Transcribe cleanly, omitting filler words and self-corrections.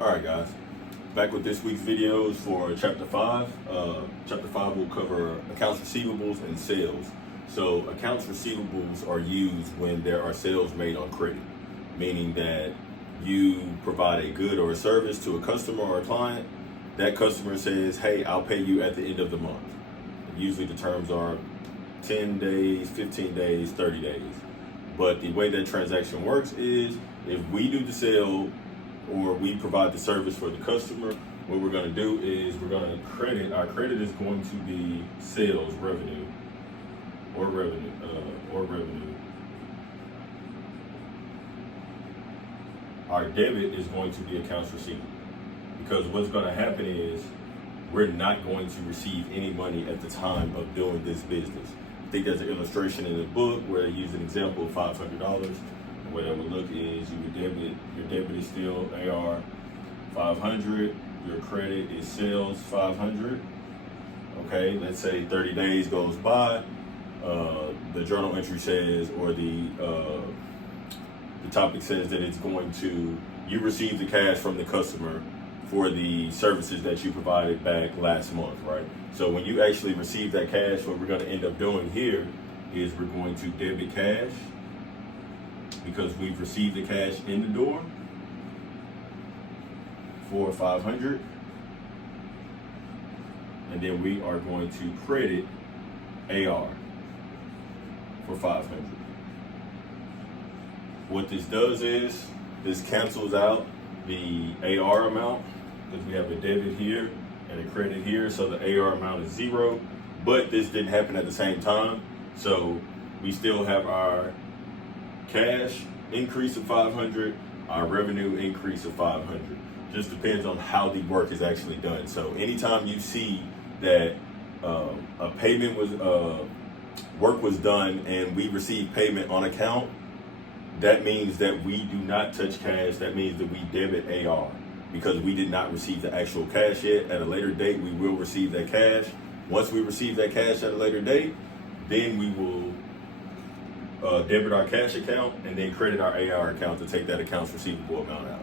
Alright guys, back with this week's videos for Chapter 5. Chapter 5 will cover accounts receivables and sales. So accounts receivables are used when there are sales made on credit, meaning that you provide a good or a service to a customer or a client. That customer says, hey, I'll pay you at the end of the month. Usually the terms are 10 days, 15 days, 30 days. But the way that transaction works is if we do the sale or we provide the service for the customer, what we're going to do is we're going to credit. Our credit is going to be sales revenue or revenue. Our debit is going to be accounts receivable, because what's going to happen is we're not going to receive any money at the time of doing this business. I think there's an illustration in the book where they use an example of $500. The way that would look is you would debit, your debit is still AR 500, your credit is sales 500. Okay, let's say 30 days goes by, the journal entry says, or the topic says that it's going to, you receive the cash from the customer for the services that you provided back last month, right? So when you actually receive that cash, what we're going to end up doing here is we're going to debit cash because we've received the cash in the door for 500, and then we are going to credit AR for 500. What this does is this cancels out the AR amount, because we have a debit here and a credit here, so the AR amount is 0, but this didn't happen at the same time, so we still have our cash increase of 500, our revenue increase of 500. Just depends on how the work is actually done. So anytime you see that a payment was, work was done and we received payment on account, that means that we do not touch cash. That means that we debit AR, because we did not receive the actual cash yet. At a later date, we will receive that cash. Once we receive that cash at a later date, then we will debit our cash account and then credit our AR account to take that accounts receivable amount out.